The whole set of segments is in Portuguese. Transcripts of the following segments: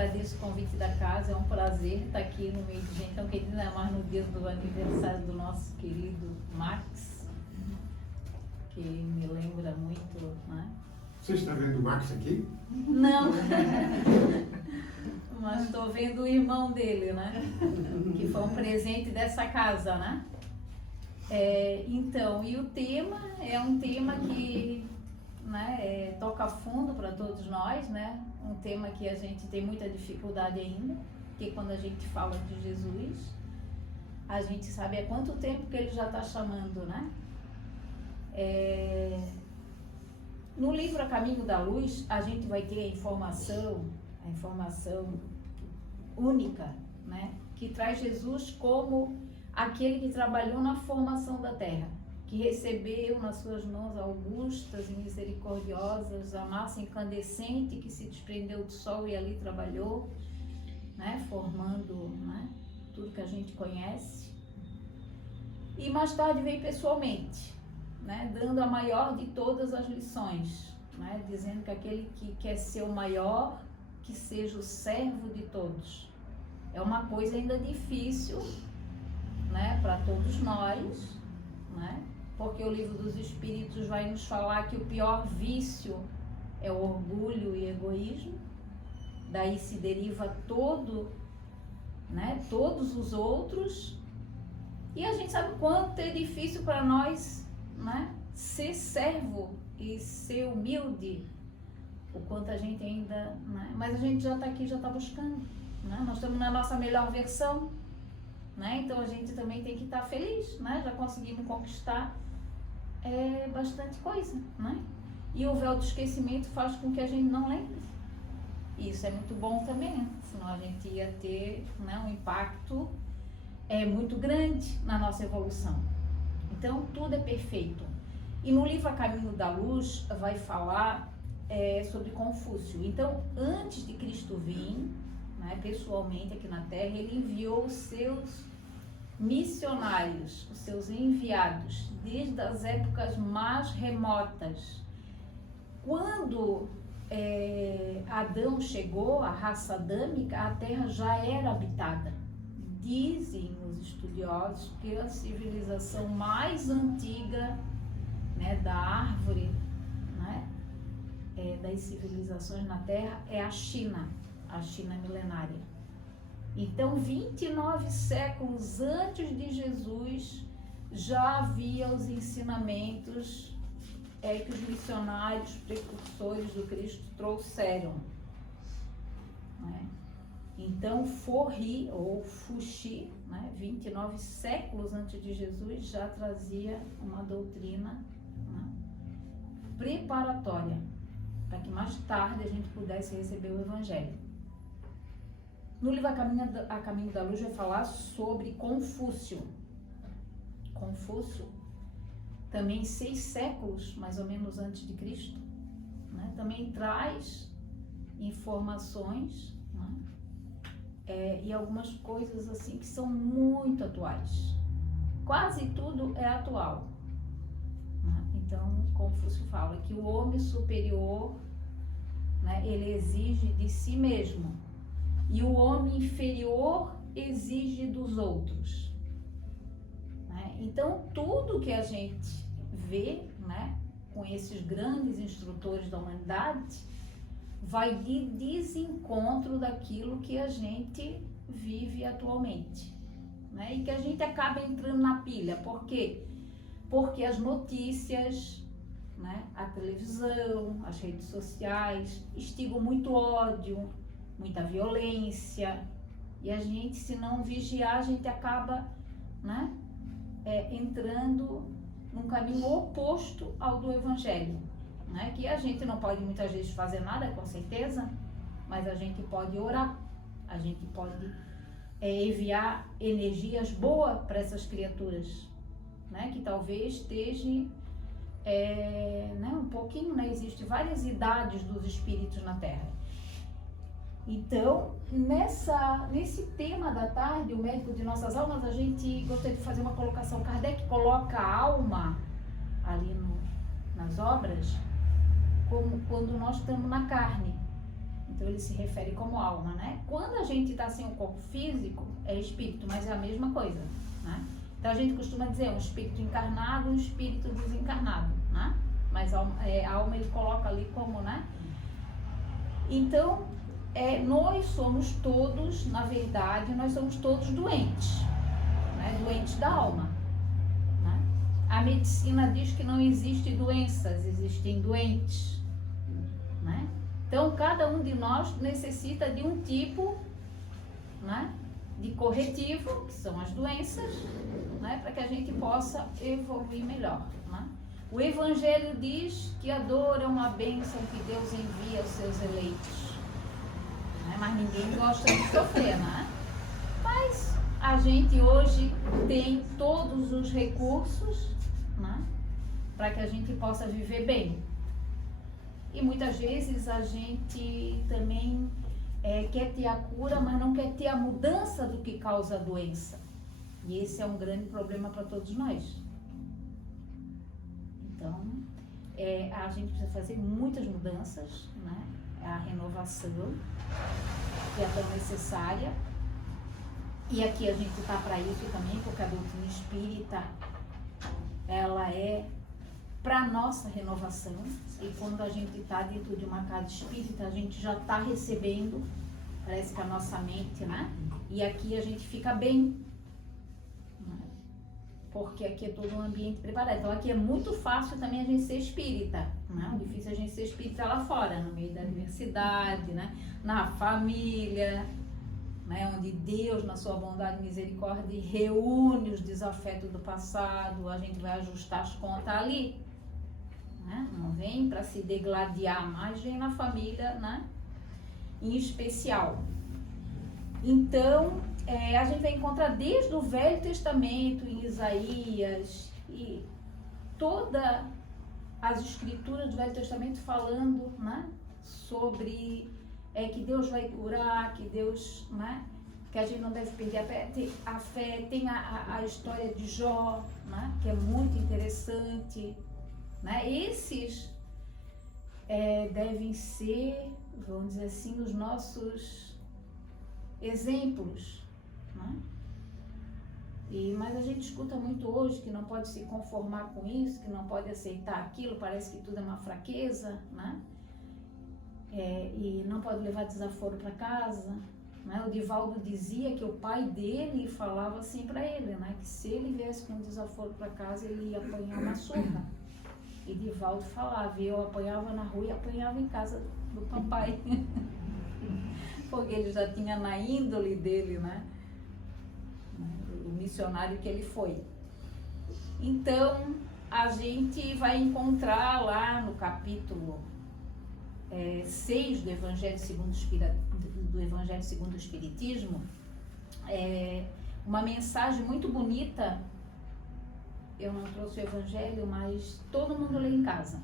agradeço o convite da casa, é um prazer estar aqui no meio de gente tão querida, ainda mais no dia do aniversário do nosso querido Max, que me lembra muito, né? Você está vendo o Max aqui? Não, mas estou vendo o irmão dele, né? Que foi um presente dessa casa, né? Então, e o tema é um tema que, né, toca fundo para todos nós, né? Um tema que a gente tem muita dificuldade ainda, porque quando a gente fala de Jesus, a gente sabe há quanto tempo que ele já está chamando, né? No livro A Caminho da Luz, a gente vai ter a informação única, né? Que traz Jesus como aquele que trabalhou na formação da terra, que recebeu nas suas mãos augustas e misericordiosas a massa incandescente que se desprendeu do sol e ali trabalhou, né? Formando, né, tudo que a gente conhece. E mais tarde veio pessoalmente, né, dando a maior de todas as lições, né, dizendo que aquele que quer ser o maior, que seja o servo de todos. É uma coisa ainda difícil, né, para todos nós, né, porque o livro dos Espíritos vai nos falar que o pior vício é o orgulho e egoísmo, daí se deriva né, todos os outros, e a gente sabe o quanto é difícil para nós, né, ser servo e ser humilde, o quanto a gente ainda, né, mas a gente já está aqui, já está buscando, né, nós estamos na nossa melhor versão, né, então a gente também tem que estar feliz, né, já conseguimos conquistar bastante coisa, né, e o véu do esquecimento faz com que a gente não lembre, isso é muito bom também, né? Senão a gente ia ter, né, um impacto muito grande na nossa evolução. Então, tudo é perfeito. E no livro A Caminho da Luz vai falar sobre Confúcio. Então, antes de Cristo vir, né, pessoalmente aqui na Terra, ele enviou os seus missionários, os seus enviados, desde as épocas mais remotas. Quando Adão chegou, a raça adâmica, a Terra já era habitada. Dizem os estudiosos que a civilização mais antiga, né, da árvore, né, das civilizações na Terra é a China milenária. Então, 29 séculos antes de Jesus, já havia os ensinamentos que os missionários precursores do Cristo trouxeram, né? Então, Forri ou Fuxi, né, 29 séculos antes de Jesus, já trazia uma doutrina, né, preparatória para que mais tarde a gente pudesse receber o Evangelho. No livro A Caminho da Luz vai falar sobre Confúcio. Confúcio, também 6 séculos, mais ou menos, antes de Cristo, né, também traz informações, né, e algumas coisas assim que são muito atuais. Quase tudo é atual, né? Então, Confúcio fala que o homem superior, né, ele exige de si mesmo, e o homem inferior exige dos outros. Então, tudo que a gente vê, né, com esses grandes instrutores da humanidade, vai de desencontro daquilo que a gente vive atualmente, né, e que a gente acaba entrando na pilha. Por quê? Porque as notícias, né, a televisão, as redes sociais instigam muito ódio, muita violência, e a gente, se não vigiar, a gente acaba, né, entrando num caminho oposto ao do Evangelho, né? Que a gente não pode muitas vezes fazer nada, com certeza, mas a gente pode orar, a gente pode enviar energias boas para essas criaturas, né? Que talvez estejam né, um pouquinho, né? Existem várias idades dos espíritos na Terra. Então, nesse tema da tarde, o médico de nossas almas, a gente gostaria de fazer uma colocação. Kardec coloca a alma ali nas obras como quando nós estamos na carne. Então ele se refere como alma, né? Quando a gente está sem o corpo físico, é espírito, mas é a mesma coisa, né? Então a gente costuma dizer um espírito encarnado e um espírito desencarnado, né? Mas a alma ele coloca ali como, né? Então, nós somos todos, na verdade, nós somos todos doentes, né? Doentes da alma, né? A medicina diz que não existem doenças, existem doentes, né? Então, cada um de nós necessita de um tipo, né, de corretivo, que são as doenças, né, para que a gente possa evoluir melhor, né? O Evangelho diz que a dor é uma bênção que Deus envia aos seus eleitos, né? Mas ninguém gosta de sofrer, né? Mas a gente hoje tem todos os recursos, né, para que a gente possa viver bem. E muitas vezes a gente também quer ter a cura, mas não quer ter a mudança do que causa a doença. E esse é um grande problema para todos nós. Então, a gente precisa fazer muitas mudanças, né? A renovação, que é tão necessária. E aqui a gente está para isso também, porque a doutrina espírita, ela é para nossa renovação. E quando a gente está dentro de uma casa espírita, a gente já está recebendo, parece que a nossa mente, né? E aqui a gente fica bem, né? Porque aqui é todo um ambiente preparado. Então aqui é muito fácil também a gente ser espírita, né? O difícil é a gente ser espírita lá fora, no meio da diversidade, né? Na família, né? Onde Deus, na sua bondade e misericórdia, reúne os desafetos do passado, a gente vai ajustar as contas ali. Não vem para se degladiar, mas vem na família, né? Em especial. Então, a gente vai encontrar desde o Velho Testamento, em Isaías, e todas as escrituras do Velho Testamento falando, né, sobre que Deus vai curar, que Deus, né, que a gente não deve perder a fé. Tem a história de Jó, né, que é muito interessante. Né? Esses devem ser, vamos dizer assim, os nossos exemplos, né? Mas a gente escuta muito hoje que não pode se conformar com isso, que não pode aceitar aquilo, parece que tudo é uma fraqueza, né? E não pode levar desaforo para casa, né? O Divaldo dizia que o pai dele falava assim para ele, né? Que se ele viesse com desaforo para casa, ele ia apanhar uma surra. E Divaldo falava, eu apanhava na rua e apanhava em casa do papai. Porque ele já tinha na índole dele, né? O missionário que ele foi. Então, a gente vai encontrar lá no capítulo 6 do Evangelho segundo o Espiritismo, uma mensagem muito bonita. Eu não trouxe o Evangelho, mas todo mundo lê em casa,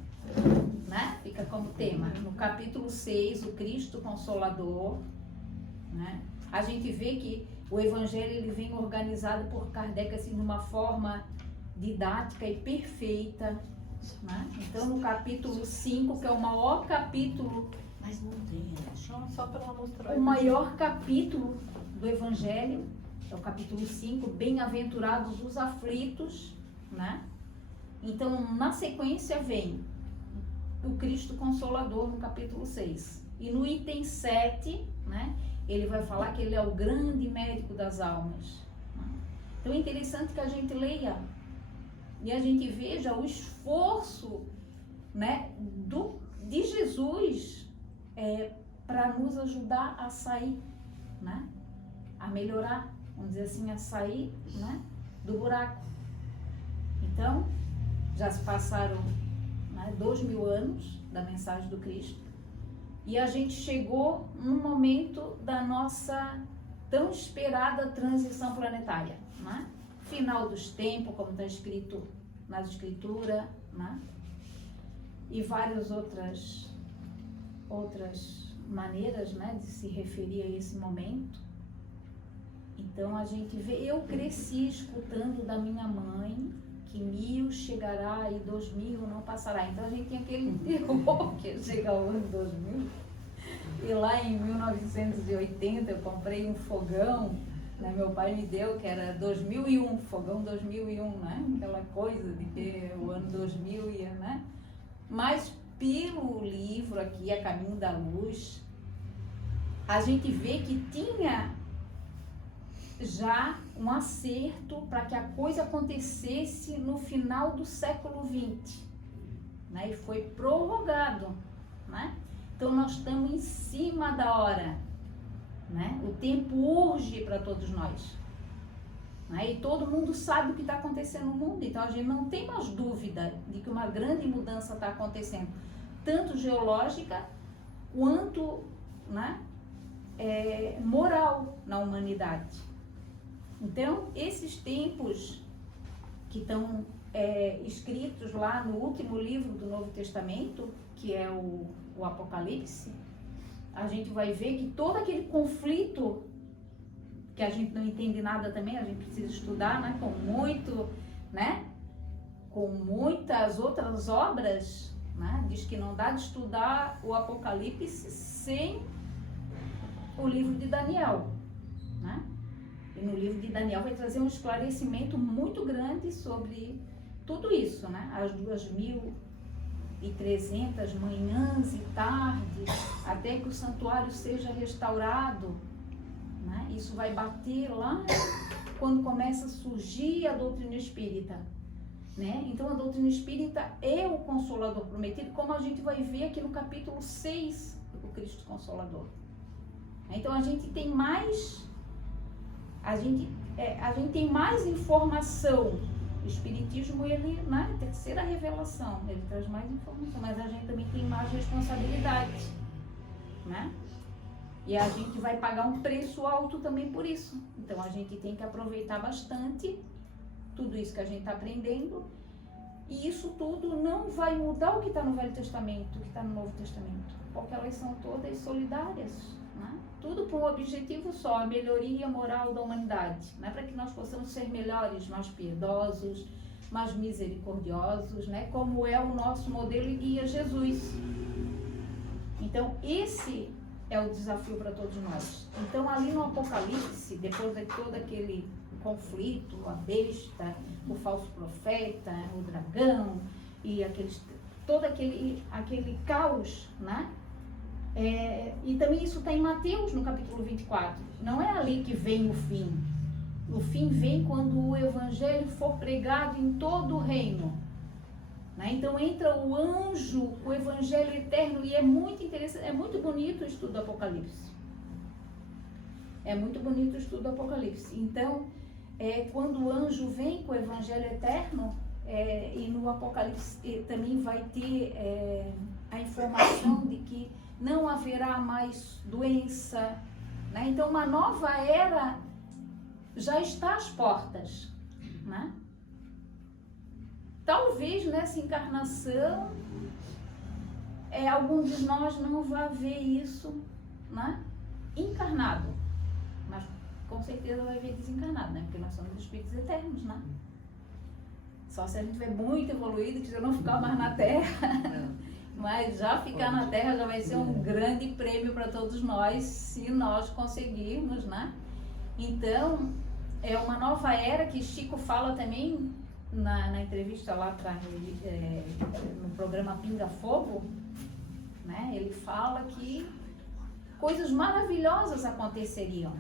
né? Fica como tema. No capítulo 6, o Cristo Consolador, né? A gente vê que o Evangelho ele vem organizado por Kardec assim, de uma forma didática e perfeita, né? Então, no capítulo 5, que é o maior capítulo... Mas não tem, só para mostrar. O maior capítulo do Evangelho é o capítulo 5, Bem-aventurados os aflitos, né? Então, na sequência vem o Cristo Consolador no capítulo 6. E no item 7, né, ele vai falar que ele é o grande médico das almas. Né? Então é interessante que a gente leia e a gente veja o esforço, né, de Jesus para nos ajudar a sair, né, a melhorar, vamos dizer assim, a sair, né, do buraco. Então, já se passaram, né, 2000 anos da mensagem do Cristo e a gente chegou no momento da nossa tão esperada transição planetária, né? Final dos tempos, como está escrito nas escrituras, né? E várias outras maneiras, né, de se referir a esse momento. Então a gente vê, eu cresci escutando da minha mãe que 1000 chegará e 2000 não passará. Então a gente tem aquele terror que chega o ano 2000, E lá em 1980 eu comprei um fogão, né? Meu pai me deu, que era 2001, fogão 2001, né? Aquela coisa de que o ano 2000 ia, né? Mas pelo livro aqui, A Caminho da Luz, a gente vê que tinha já um acerto para que a coisa acontecesse no final do século XX, né? E foi prorrogado, né? Então nós estamos em cima da hora, né? O tempo urge para todos nós, né? E todo mundo sabe o que está acontecendo no mundo, então a gente não tem mais dúvida de que uma grande mudança está acontecendo, tanto geológica quanto, né, moral na humanidade. Então, esses tempos que estão escritos lá no último livro do Novo Testamento, que é o Apocalipse, a gente vai ver que todo aquele conflito, que a gente não entende nada também, a gente precisa estudar, né, com muitas outras obras, né, diz que não dá de estudar o Apocalipse sem o livro de Daniel, né? E no livro de Daniel vai trazer um esclarecimento muito grande sobre tudo isso, né? As 2300 manhãs e tardes, até que o santuário seja restaurado, né? Isso vai bater lá quando começa a surgir a doutrina espírita, né? Então a doutrina espírita é o Consolador prometido, como a gente vai ver aqui no capítulo 6 do Cristo Consolador. Então a gente tem mais informação. O Espiritismo, ele, na terceira revelação, ele traz mais informação, mas a gente também tem mais responsabilidade, né? E a gente vai pagar um preço alto também por isso. Então a gente tem que aproveitar bastante tudo isso que a gente está aprendendo, e isso tudo não vai mudar o que está no Velho Testamento, o que está no Novo Testamento, porque elas são todas solidárias, né? Tudo para um objetivo só, a melhoria moral da humanidade, né? Para que nós possamos ser melhores, mais piedosos, mais misericordiosos, né? Como é o nosso modelo e guia Jesus. Então esse é o desafio para todos nós. Então ali no Apocalipse, depois de todo aquele conflito, a besta, o falso profeta, o dragão e todo aquele caos, né? E também isso está em Mateus, no capítulo 24. Não é ali que vem o fim. O fim vem quando o evangelho for pregado em todo o reino, né? Então entra o anjo, o evangelho eterno, e é muito interessante, é muito bonito o estudo do Apocalipse. É muito bonito o estudo do Apocalipse. Então, quando o anjo vem com o evangelho eterno, e no Apocalipse também vai ter a informação de que não haverá mais doença, né? Então uma nova era já está às portas, né? Talvez nessa encarnação algum de nós não vá ver isso, né, encarnado, mas com certeza vai ver desencarnado, né? Porque nós somos espíritos eternos, né? Só se a gente tiver muito evoluído, que já não ficar mais na Terra. Mas já ficar na Terra já vai ser um grande prêmio para todos nós, se nós conseguirmos, né? Então, é uma nova era que Chico fala também na entrevista lá no programa Pinga Fogo, né? Ele fala que coisas maravilhosas aconteceriam.